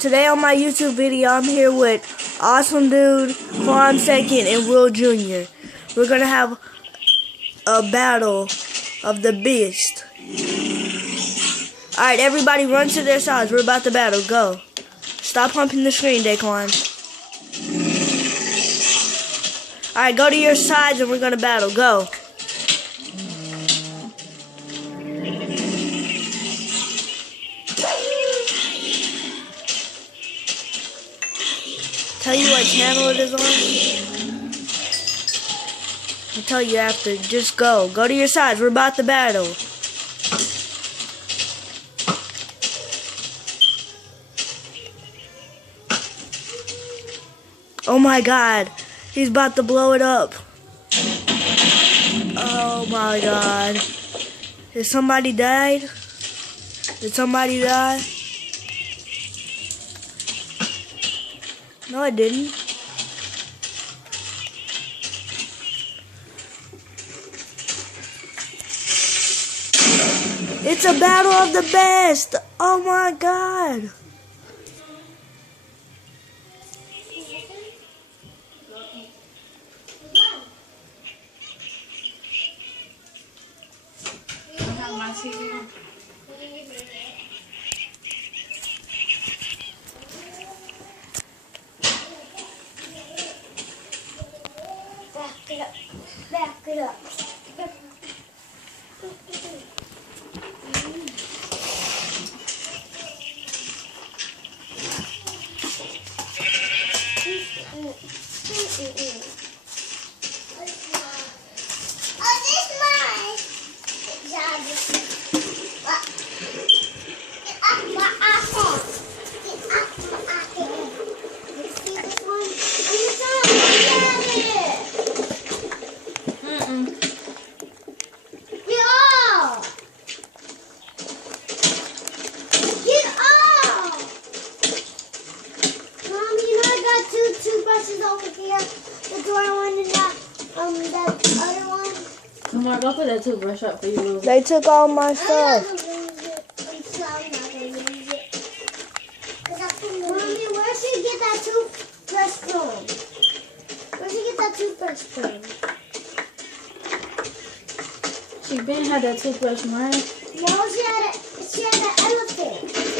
Today on my YouTube video, I'm here with Awesome Dude, Quan Second, and Will Jr. We're gonna have a battle of the beast. Alright, everybody run to their sides. We're about to battle. Go. Stop humping the screen, Daquan. Alright, go to your sides and we're gonna battle. Go. Tell you what channel it is on? I'll tell you after. Just go. Go to your sides. We're about to battle. Oh my god. He's about to blow it up. Oh my god. Did somebody die? Did somebody die? No, I didn't. It's a battle of the best. Oh my god. Back it up. Oh, this is mine. Get off my iPad. Get off my iPad. You see this one? I'm sorry. Get off! Get off! Mommy, you know I got two toothbrushes over here. The door one and that other one. Come on, go put that toothbrush up for you, Lou. They took all my stuff. I'm sorry, not gonna use it. Mommy, where should you get that toothbrush from? Where should you get that toothbrush from? She been had that toothbrush, man. No, she had an elephant.